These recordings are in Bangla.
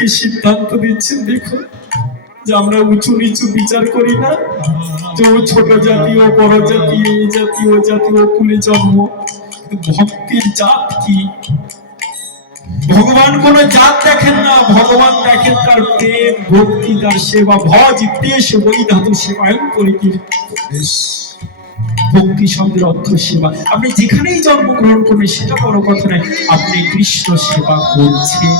কি সিদ্ধান্ত দিচ্ছেন দেখুন, যে আমরা উঁচু নিচু বিচার করি না, যে ছোট জাতি ও বড় জাতি, এই জাতি ও জাতি ও কুলে জন্ম। ভক্তির জাত কি? ভগবান কোন জাত দেখেন না, ভগবান দেখেন তার প্রেম, ভক্তি, তার সেবা। ভজ ইত্যেষ বৈ ধাতু সেবায়ন পরিকীর্তি। ভক্তি শব্দের অর্থ সেবা। আপনি যেখানেই জন্মগ্রহণ করবেন সেটা বড় কথা নয়, আপনি কৃষ্ণ সেবা করছেন।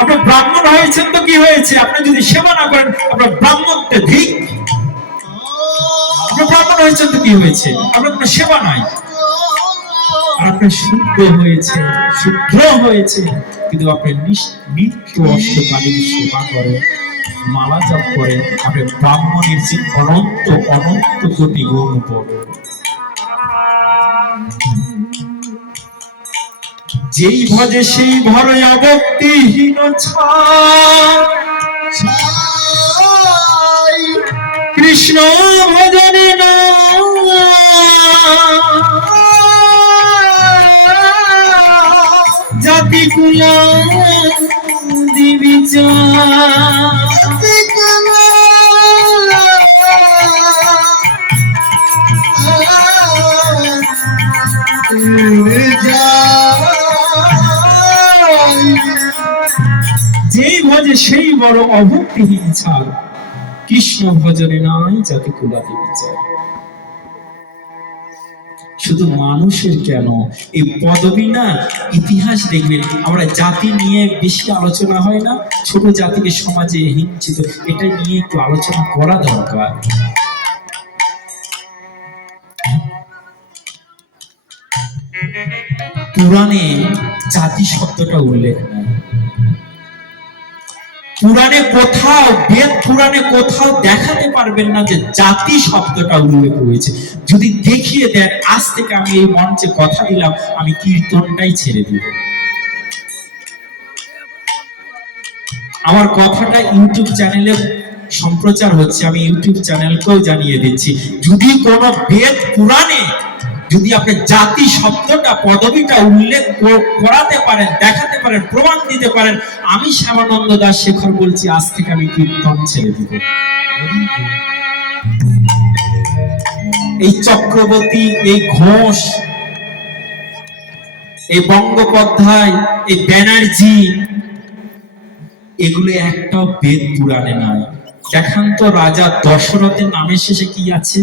আপনি ব্রাহ্মণ হয়েছেন তো কি হয়েছে? আপনি যদি সেবা না করেন আপনার ব্রাহ্মণত্বে ধিক। আপনি ব্রাহ্মণ হয়েছেন তো কি হয়েছে? আপনার কোনো সেবা নাই। আর আপনি শুদ্ধ হয়েছে, শুদ্ধ হয়েছে, কিন্তু আপনি নিত্য অষ্টকালীন সেবা করেন, মালা জপ করেন, আপনি ব্রাহ্মণের যে অনন্ত অনন্ত কোটি গুণ পড়েন। যেই ভজে সেই ভরে অভক্তিহীন কৃষ্ণ ভজনে না জাতি কুলা দিবিচা যেই ভজে সেই বড় অভক্তিহীন ছাড় কৃষ্ণ ভজনে নাই জাতি কুলাতে বিচার। শুধু মানুষের কেন, এই পদবী না, ইতিহাস দেখবেন আমরা জাতি নিয়ে বেশি আলোচনা হয় না, ছোট জাতিকে সমাজে হিংসিত, এটা নিয়ে একটু আলোচনা করা দরকার। পুরাণে জাতি শব্দটা উল্লেখ নাই। পুরাণে কোথাও, বেদ পুরাণে কোথাও দেখাতে পারবেন না যে জাতি শব্দটা উল্লেখ হয়েছে। যদি দেখিয়ে দেন, আজ থেকে আমি এই মঞ্চে কথা দিলাম, আমি কীর্তনটাই ছেড়ে দিব। আমার কথাটা ইউটিউব চ্যানেলে সম্প্রচার হচ্ছে, আমি ইউটিউব চ্যানেলকেও জানিয়ে দিচ্ছি, যদি কোন বেদ পুরাণে যদি আপনি জাতি শব্দটা, পদবীটা উল্লেখ করাতে পারেন, দেখাতে পারেন, প্রমাণ দিতে পারেন, আমি শ্যামানন্দ দাস শেখর বলছি, আজ থেকে আমি কীর্তন ছেড়ে দিব। এই চক্রবর্তী, এই ঘোষ, এই বঙ্গোপাধ্যায়, এই ব্যানার্জি, এগুলো একটাও বেদ পুরাণে নাই। দেখান তো রাজা দশরথের নামের শেষে কি আছে?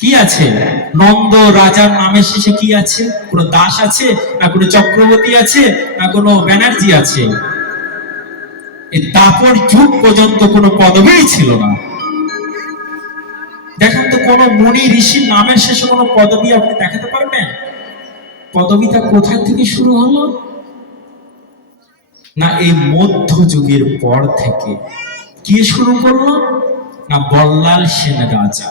কি আছে? নন্দ রাজার নামের শেষে কি আছে? কোন দাস আছে? না কোনো চক্রবর্তী আছে? না কোনো ব্যানার্জি আছে? এই দাপর যুগ পর্যন্ত কোনো পদবী ছিল না। দেখেন তো কোন মুনি ঋষির নামের শেষে কোনো পদবী আপনি দেখাতে পারবেন? পদবীটা কোথা থেকে শুরু হলো? না এই মধ্যযুগের পর থেকে। কে শুরু করলো? না বল্লাল সেন রাজা।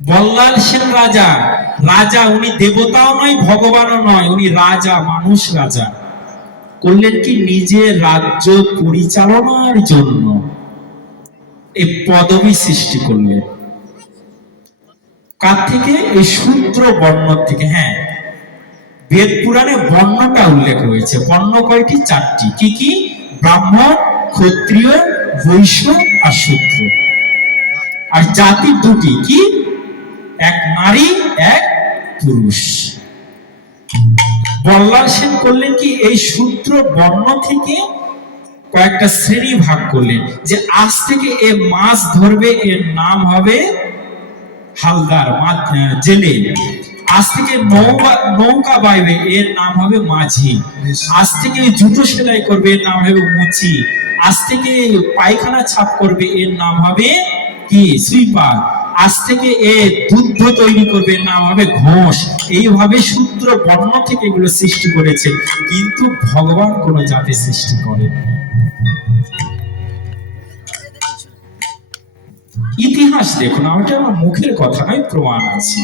বল্লাল সেন রাজা, রাজা উনি দেবতাও নয়, ভগবানও নয়, উনি রাজা, মানুষ রাজা। করলেন কি? নিজের রাজ্য পরিচালনার জন্য এই পদবী সৃষ্টি করলেন। কার থেকে? এই শূদ্র বর্ণ থেকে। হ্যাঁ, বেদ পুরাণে বর্ণটা উল্লেখ রয়েছে। বর্ণ কয়টি? 4টি। কি কি? ব্রাহ্মণ, ক্ষত্রিয়, বৈশ্য আর শূদ্র। আর জাতি 2টি। কি? এক নারী, এক পুরুষ। বল্লাল সেন করলেন কি? এই শূদ্র বর্ণ থেকে কয়েকটা শ্রেণী ভাগ করলেন, যে আজ থেকে এ মাছ ধরবে, এর নাম হবে হালদার, জেলে। আজ থেকে নৌকা বাইবে, এর নাম হবে মাঝি। আজ থেকে জুতো সেলাই করবে, এর নাম হবে মুচি। আজ থেকে পায়খানা ছাপ করবে, এর নাম হবে কি? সুইপার। আজ থেকে এ দুধ তৈরি করবে, এর নাম হবে ঘোষ। এইভাবে শূদ্র বর্ণ থেকে এগুলো সৃষ্টি করেছে, কিন্তু ভগবান কোন জাতি সৃষ্টি করেন। ইতিহাস দেখুন, ওটা আমার মুখের কথা নয়, প্রমাণ আছে।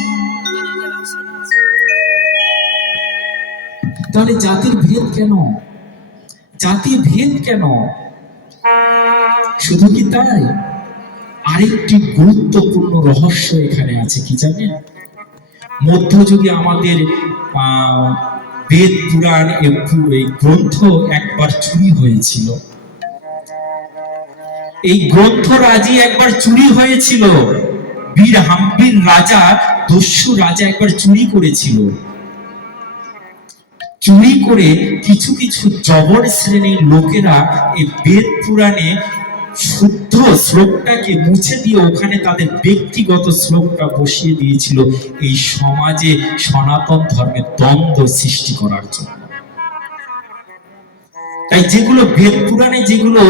তাহলে জাতির ভেদ কেন? জাতির ভেদ কেন? শুধু কি তাই? আরেকটি গুরুত্বপূর্ণ রহস্য এখানে আছে, কি জানেন? মধ্যযুগে আমাদের বেদ পুরাণ এই গ্রন্থ একবার চুরি হয়েছিল। এই গ্রন্থ রাজি একবার চুরি হয়েছিল। বীর হাম্বির রাজা, দস্যু রাজা একবার চুরি করেছিল। চুরি করে কিছু কিছু জবর শ্রেণীর লোকেরা এই বেদ পুরাণে শুদ্ধ শ্লোকটাকে মুছে দিয়ে ওখানে তাদের ব্যক্তিগত শ্লোকটা বসিয়ে দিয়েছিল, এই সমাজে সনাতন ধর্মের দ্বন্দ্ব সৃষ্টি করার জন্য। তাই যেগুলো বেদ পুরাণে যেগুলো